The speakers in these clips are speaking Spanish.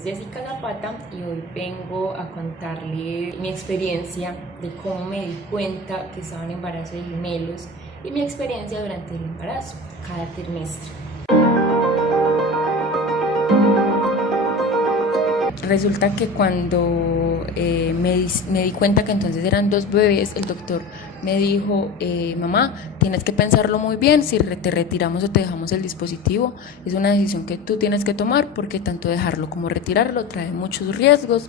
es Jessica Zapata y hoy vengo a contarle mi experiencia de cómo me di cuenta que estaba en embarazo de gemelos y mi experiencia durante el embarazo, cada trimestre. Resulta que cuando me di cuenta que entonces eran dos bebés, el doctor me dijo, mamá, tienes que pensarlo muy bien, si te retiramos o te dejamos el dispositivo, es una decisión que tú tienes que tomar porque tanto dejarlo como retirarlo trae muchos riesgos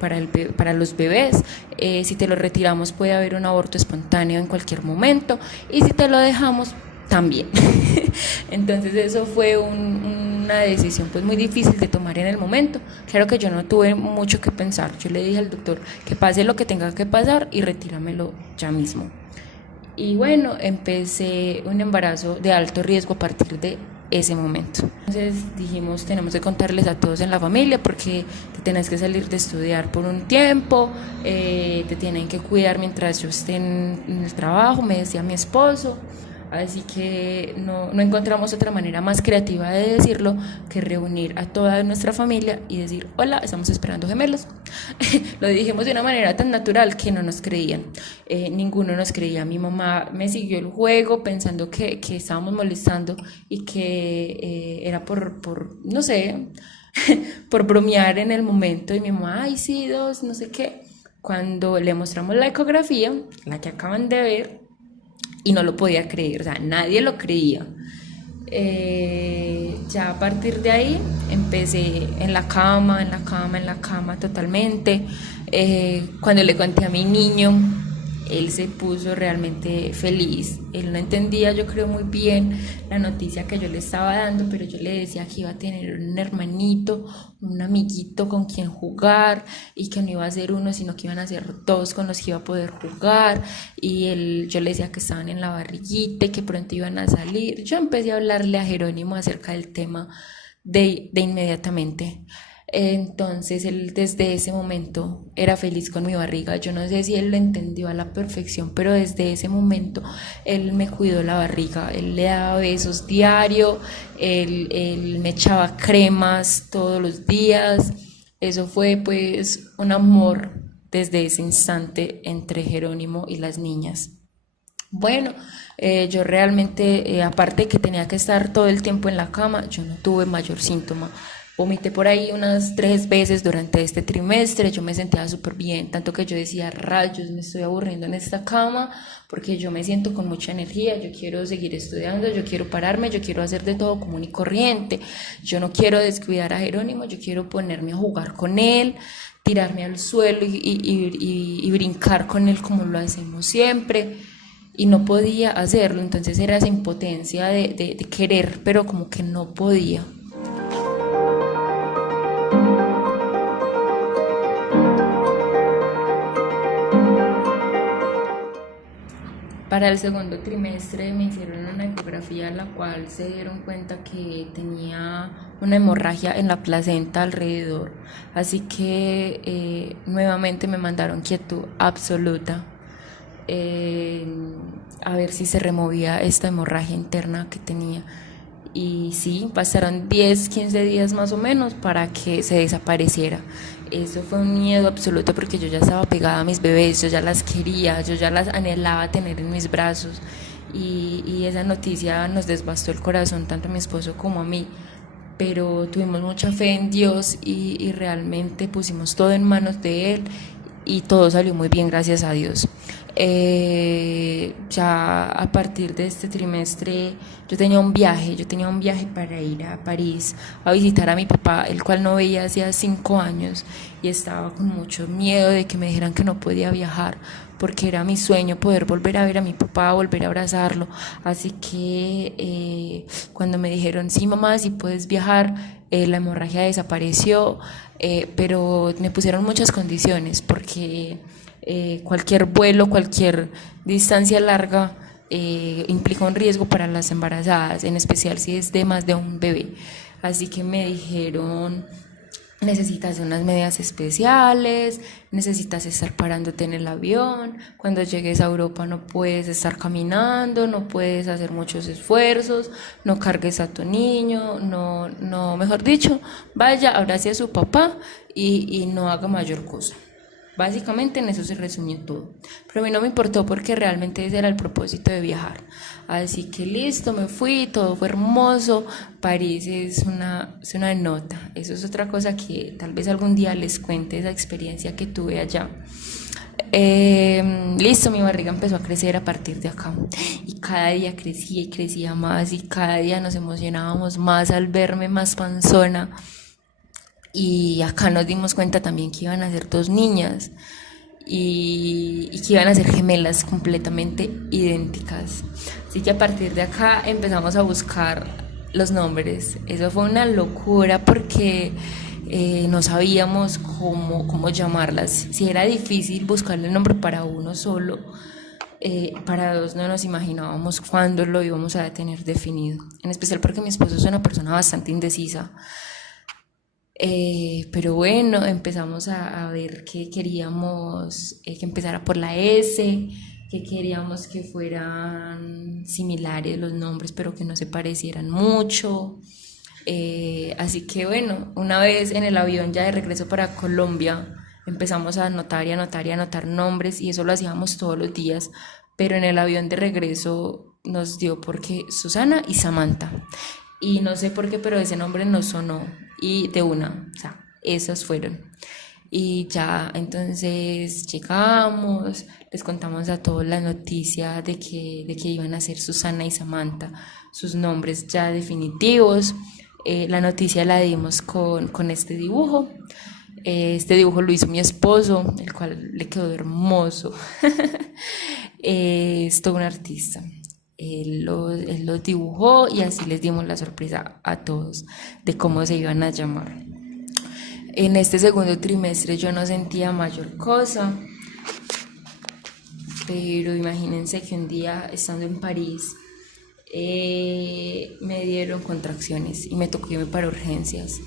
para los bebés. Si te lo retiramos puede haber un aborto espontáneo en cualquier momento y si te lo dejamos también. Entonces eso fue una decisión pues muy difícil de tomar en el momento. Claro que yo no tuve mucho que pensar, yo le dije al doctor que pase lo que tenga que pasar y retíramelo ya mismo. Y bueno, empecé un embarazo de alto riesgo a partir de ese momento. Entonces dijimos, tenemos que contarles a todos en la familia porque te tienes que salir de estudiar por un tiempo, te tienen que cuidar mientras yo esté en el trabajo, me decía mi esposo. Así que no encontramos otra manera más creativa de decirlo que reunir a toda nuestra familia y decir, hola, estamos esperando gemelos. Lo dijimos de una manera tan natural que no nos creían. Ninguno nos creía. Mi mamá me siguió el juego pensando que estábamos molestando y que era por no sé, por bromear en el momento. Y mi mamá, ay, sí, dos, no sé qué. Cuando le mostramos la ecografía, la que acaban de ver, y no lo podía creer, o sea, nadie lo creía. Ya a partir de ahí empecé en la cama totalmente. Cuando le conté a mi niño, él se puso realmente feliz. Él no entendía, yo creo, muy bien la noticia que yo le estaba dando, pero yo le decía que iba a tener un hermanito, un amiguito con quien jugar y que no iba a ser uno, sino que iban a ser dos con los que iba a poder jugar. Y yo le decía que estaban en la barriguita y que pronto iban a salir. Yo empecé a hablarle a Jerónimo acerca del tema de inmediatamente. Entonces él desde ese momento era feliz con mi barriga. Yo no sé si él lo entendió a la perfección, pero desde ese momento él me cuidó la barriga, él le daba besos diario, él me echaba cremas todos los días. Eso fue pues un amor desde ese instante entre Jerónimo y las niñas. Bueno, yo realmente, aparte de que tenía que estar todo el tiempo en la cama, yo no tuve mayor síntoma. Vomité por ahí unas 3 veces durante este trimestre, yo me sentía súper bien, tanto que yo decía, rayos, me estoy aburriendo en esta cama porque yo me siento con mucha energía, yo quiero seguir estudiando, yo quiero pararme, yo quiero hacer de todo común y corriente, yo no quiero descuidar a Jerónimo, yo quiero ponerme a jugar con él, tirarme al suelo y brincar con él como lo hacemos siempre. Y no podía hacerlo, entonces era esa impotencia de querer, pero como que no podía. Para el segundo trimestre me hicieron una ecografía en la cual se dieron cuenta que tenía una hemorragia en la placenta alrededor, así que nuevamente me mandaron quietud absoluta, a ver si se removía esta hemorragia interna que tenía. Y sí, pasaron 10-15 días más o menos para que se desapareciera. Eso fue un miedo absoluto porque yo ya estaba pegada a mis bebés, yo ya las quería, yo ya las anhelaba tener en mis brazos y esa noticia nos devastó el corazón tanto a mi esposo como a mí, pero tuvimos mucha fe en Dios y realmente pusimos todo en manos de Él y todo salió muy bien, gracias a Dios. Ya a partir de este trimestre yo tenía un viaje para ir a París a visitar a mi papá, el cual no veía hacía 5 años y estaba con mucho miedo de que me dijeran que no podía viajar porque era mi sueño poder volver a ver a mi papá, volver a abrazarlo. Así que cuando me dijeron, sí mamá, sí puedes viajar, la hemorragia desapareció, pero me pusieron muchas condiciones porque cualquier vuelo, cualquier distancia larga implica un riesgo para las embarazadas, en especial si es de más de un bebé. Así que me dijeron, necesitas unas medidas especiales, necesitas estar parándote en el avión, cuando llegues a Europa no puedes estar caminando, no puedes hacer muchos esfuerzos, no cargues a tu niño, no, mejor dicho, vaya, abrace a su papá y no haga mayor cosa. Básicamente en eso se resumió todo. Pero a mí no me importó porque realmente ese era el propósito de viajar. Así que listo, me fui, todo fue hermoso. París es una nota. Eso es otra cosa que tal vez algún día les cuente, esa experiencia que tuve allá. Listo, mi barriga empezó a crecer a partir de acá y cada día crecía y crecía más y cada día nos emocionábamos más al verme más panzona. Y acá nos dimos cuenta también que iban a ser dos niñas y que iban a ser gemelas completamente idénticas. Así que a partir de acá empezamos a buscar los nombres. Eso fue una locura porque no sabíamos cómo llamarlas. Si era difícil buscarle el nombre para uno solo, para dos no nos imaginábamos cuándo lo íbamos a tener definido. En especial porque mi esposo es una persona bastante indecisa. Pero bueno, empezamos a ver que queríamos que empezara por la S, que queríamos que fueran similares los nombres, pero que no se parecieran mucho. Así que bueno, una vez en el avión ya de regreso para Colombia, empezamos a anotar y anotar y anotar nombres y eso lo hacíamos todos los días, pero en el avión de regreso nos dio porque Susana y Samantha. Y no sé por qué, pero ese nombre nos sonó y de una, o sea, esos fueron. Y ya entonces llegamos, les contamos a todos la noticia de que iban a ser Susana y Samantha, sus nombres ya definitivos. La noticia la dimos con este dibujo. Este dibujo lo hizo mi esposo, el cual le quedó hermoso. Es todo un artista. Él los dibujó y así les dimos la sorpresa a todos de cómo se iban a llamar. En este segundo trimestre yo no sentía mayor cosa, pero imagínense que un día estando en París me dieron contracciones y me tocó irme para urgencias.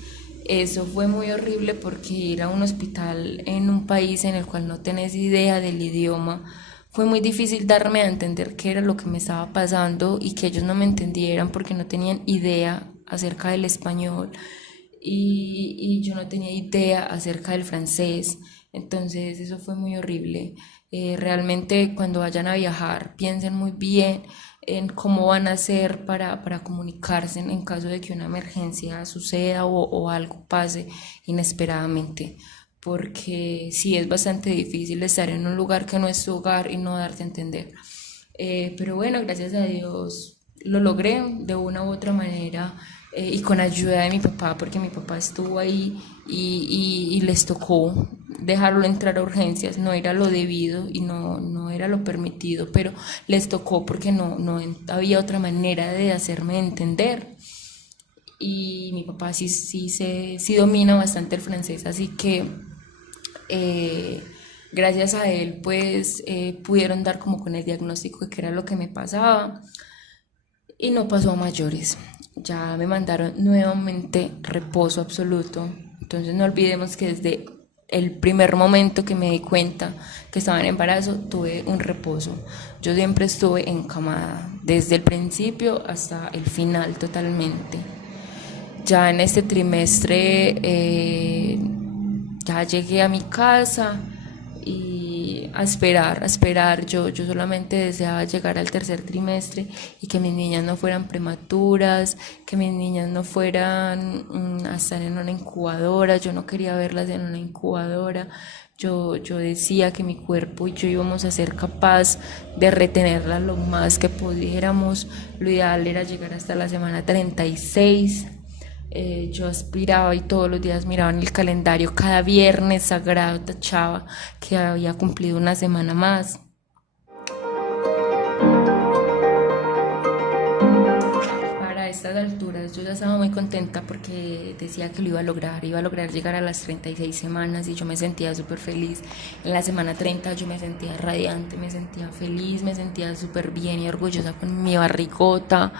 Eso fue muy horrible porque ir a un hospital en un país en el cual no tenés idea del idioma, fue muy difícil darme a entender qué era lo que me estaba pasando y que ellos no me entendieran porque no tenían idea acerca del español y yo no tenía idea acerca del francés. Entonces eso fue muy horrible. Realmente cuando vayan a viajar piensen muy bien en cómo van a hacer para comunicarse en caso de que una emergencia suceda o algo pase inesperadamente, porque sí es bastante difícil estar en un lugar que no es tu hogar y no darte a entender. Pero bueno, gracias a Dios lo logré de una u otra manera, y con ayuda de mi papá, porque mi papá estuvo ahí y les tocó dejarlo entrar a urgencias. No era lo debido y no era lo permitido, pero les tocó porque no había otra manera de hacerme entender. Y mi papá sí domina bastante el francés, así que gracias a él pues pudieron dar como con el diagnóstico de qué era lo que me pasaba y no pasó a mayores. Ya me mandaron nuevamente reposo absoluto. Entonces no olvidemos que desde el primer momento que me di cuenta que estaba en embarazo tuve un reposo. Yo siempre estuve encamada desde el principio hasta el final totalmente. Ya en este trimestre ya llegué a mi casa y a esperar. Yo solamente deseaba llegar al tercer trimestre y que mis niñas no fueran prematuras, que mis niñas no fueran a estar en una incubadora. Yo no quería verlas en una incubadora. Yo decía que mi cuerpo y yo íbamos a ser capaz de retenerlas lo más que pudiéramos. Lo ideal era llegar hasta la semana 36. Yo aspiraba y todos los días miraba en el calendario, cada viernes sagrado tachaba que había cumplido una semana más. Para estas alturas yo ya estaba muy contenta porque decía que lo iba a lograr llegar a las 36 semanas y yo me sentía súper feliz. En la semana 30 yo me sentía radiante, me sentía feliz, me sentía súper bien y orgullosa con mi barrigota.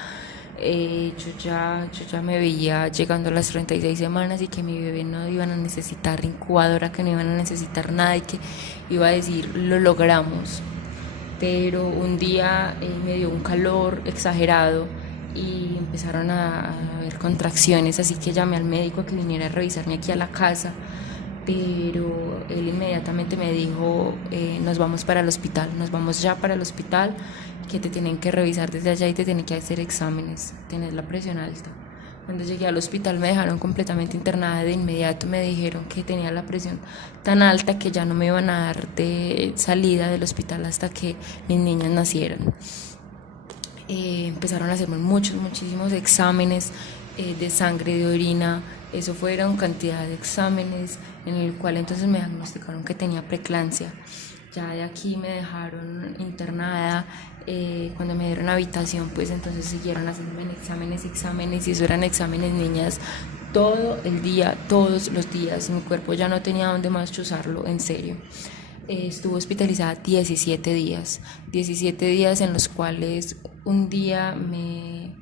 Yo ya me veía llegando a las 36 semanas y que mi bebé no iban a necesitar incubadora, que no iban a necesitar nada y que iba a decir, lo logramos. Pero un día me dio un calor exagerado y empezaron a haber contracciones, así que llamé al médico a que viniera a revisarme aquí a la casa, pero él inmediatamente me dijo, nos vamos para el hospital, nos vamos ya para el hospital, que te tienen que revisar desde allá y te tienen que hacer exámenes, tienes la presión alta. Cuando llegué al hospital me dejaron completamente internada, de inmediato me dijeron que tenía la presión tan alta que ya no me iban a dar de salida del hospital hasta que mis niñas nacieran. Empezaron a hacerme muchísimos exámenes de sangre, de orina. Eso fueron cantidad de exámenes en el cual entonces me diagnosticaron que tenía preeclampsia. Ya de aquí me dejaron internada. Cuando me dieron habitación, pues entonces siguieron haciéndome exámenes, y eso eran exámenes, niñas, todo el día, todos los días. Mi cuerpo ya no tenía dónde más chuzarlo, en serio. Estuve hospitalizada 17 días en los cuales un día me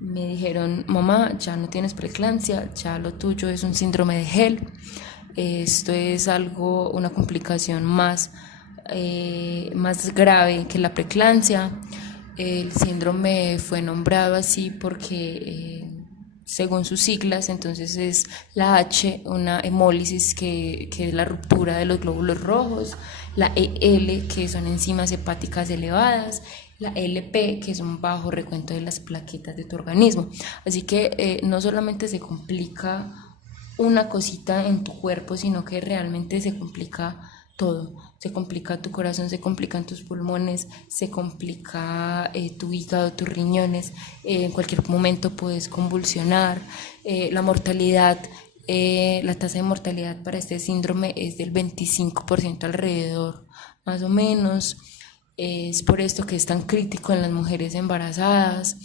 dijeron, mamá, ya no tienes preeclampsia, ya lo tuyo es un síndrome de Hell. Esto es algo, una complicación más grave que la preeclampsia. El síndrome fue nombrado así porque según sus siglas, entonces es la H, una hemólisis que es la ruptura de los glóbulos rojos, la EL, que son enzimas hepáticas elevadas, la LP, que es un bajo recuento de las plaquetas de tu organismo. Así que no solamente se complica una cosita en tu cuerpo, sino que realmente se complica todo. Se complica tu corazón, se complican tus pulmones, se complica tu hígado, tus riñones. En cualquier momento puedes convulsionar. La mortalidad, la tasa de mortalidad para este síndrome es del 25% alrededor, más o menos. Es por esto que es tan crítico en las mujeres embarazadas.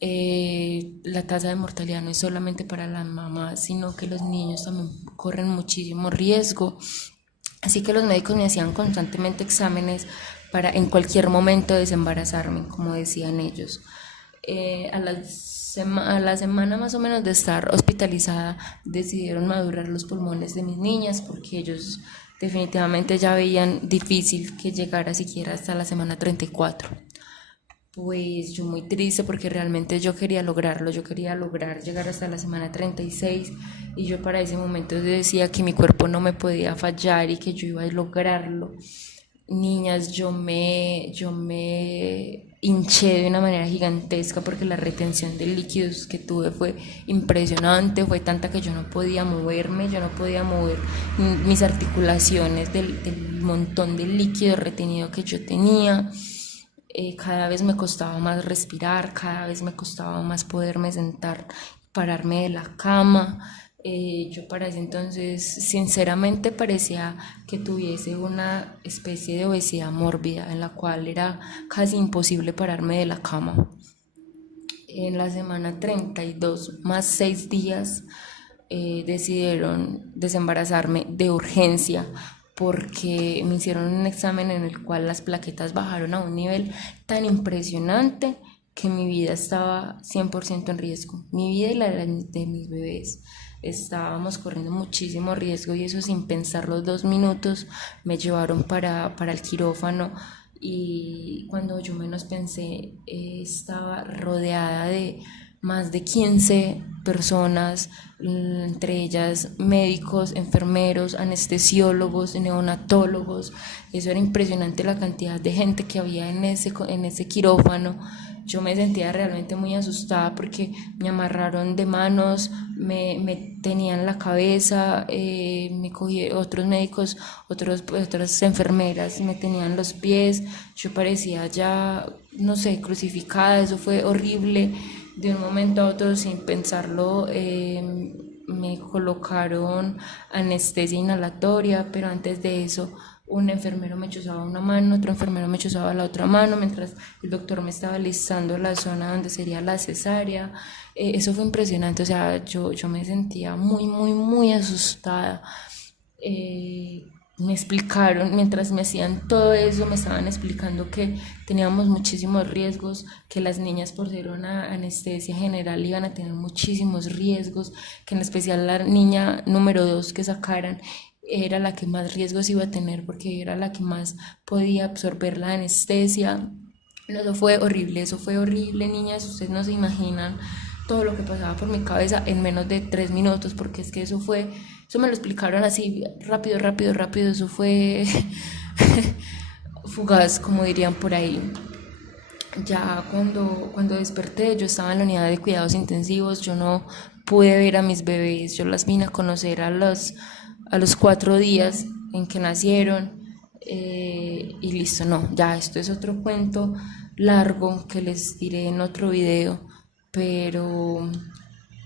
La tasa de mortalidad no es solamente para las mamás, sino que los niños también corren muchísimo riesgo. Así que los médicos me hacían constantemente exámenes para en cualquier momento desembarazarme, como decían ellos. A la semana más o menos de estar hospitalizada, decidieron madurar los pulmones de mis niñas porque ellos definitivamente ya veían difícil que llegara siquiera hasta la semana 34. Pues yo muy triste porque realmente yo quería lograrlo, yo quería lograr llegar hasta la semana 36 y yo para ese momento decía que mi cuerpo no me podía fallar y que yo iba a lograrlo. Niñas, yo me hinché de una manera gigantesca porque la retención de líquidos que tuve fue impresionante, fue tanta que yo no podía moverme, yo no podía mover mis articulaciones del montón de líquido retenido que yo tenía. Cada vez me costaba más respirar, cada vez me costaba más poderme sentar, pararme de la cama. Yo para ese entonces sinceramente parecía que tuviese una especie de obesidad mórbida en la cual era casi imposible pararme de la cama. En la semana 32 más 6 días decidieron desembarazarme de urgencia porque me hicieron un examen en el cual las plaquetas bajaron a un nivel tan impresionante que mi vida estaba 100% en riesgo. Mi vida y la de mis bebés. Estábamos corriendo muchísimo riesgo y eso sin pensar los 2 minutos me llevaron para el quirófano y cuando yo menos pensé estaba rodeada de más de 15 personas, entre ellas médicos, enfermeros, anestesiólogos, neonatólogos. Eso era impresionante la cantidad de gente que había en ese quirófano. Yo me sentía realmente muy asustada porque me amarraron de manos, me tenían la cabeza, me cogí otros médicos, otras enfermeras me tenían los pies. Yo parecía ya, no sé, crucificada. Eso fue horrible. De un momento a otro, sin pensarlo, me colocaron anestesia inhalatoria, pero antes de eso un enfermero me chuzaba una mano, otro enfermero me chuzaba la otra mano, mientras el doctor me estaba listando la zona donde sería la cesárea. Eso fue impresionante, o sea, yo me sentía muy asustada. me explicaron, mientras me hacían todo eso, me estaban explicando que teníamos muchísimos riesgos, que las niñas por ser una anestesia general iban a tener muchísimos riesgos, que en especial la niña número 2 que sacaran era la que más riesgos iba a tener porque era la que más podía absorber la anestesia. No, eso fue horrible, niñas, ustedes no se imaginan todo lo que pasaba por mi cabeza en menos de 3 minutos, porque es que eso me lo explicaron así rápido, rápido, rápido, eso fue fugaz, como dirían por ahí. Ya cuando desperté, yo estaba en la unidad de cuidados intensivos, yo no pude ver a mis bebés, yo las vine a conocer a los 4 días en que nacieron, y listo, no, ya esto es otro cuento largo que les diré en otro video, pero,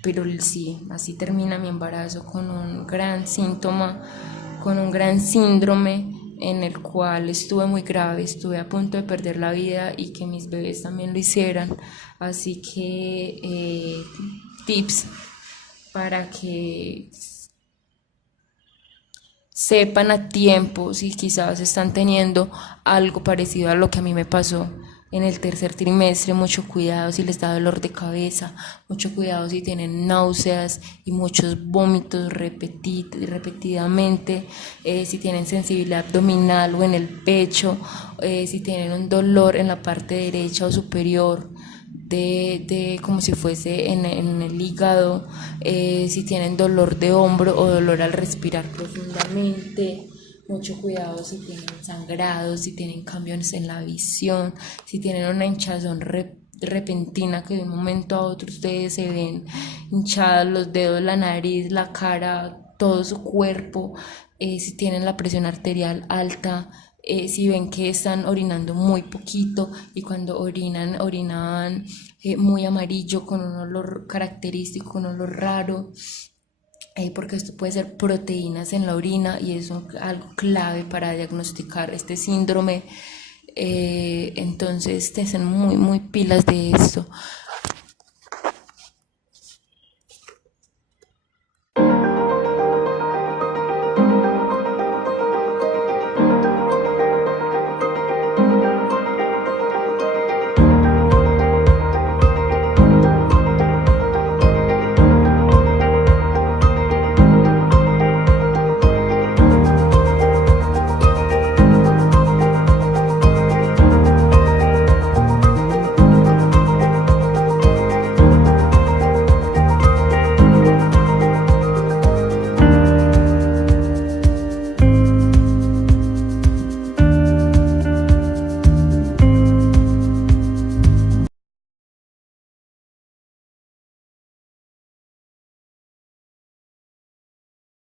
pero sí, así termina mi embarazo con un gran síntoma, con un gran síndrome en el cual estuve muy grave, estuve a punto de perder la vida y que mis bebés también lo hicieran. Así que tips para que sepan a tiempo si quizás están teniendo algo parecido a lo que a mí me pasó en el tercer trimestre. Mucho cuidado si les da dolor de cabeza, mucho cuidado si tienen náuseas y muchos vómitos repetidamente, si tienen sensibilidad abdominal o en el pecho, si tienen un dolor en la parte derecha o superior de como si fuese en el hígado, si tienen dolor de hombro o dolor al respirar profundamente. Mucho cuidado si tienen sangrados, si tienen cambios en la visión, si tienen una hinchazón repentina que de un momento a otro ustedes se ven hinchados los dedos, la nariz, la cara, todo su cuerpo, si tienen la presión arterial alta, si ven que están orinando muy poquito y cuando orinaban muy amarillo con un olor característico, un olor raro, porque esto puede ser proteínas en la orina y es algo clave para diagnosticar este síndrome. Entonces estén muy muy pilas de esto.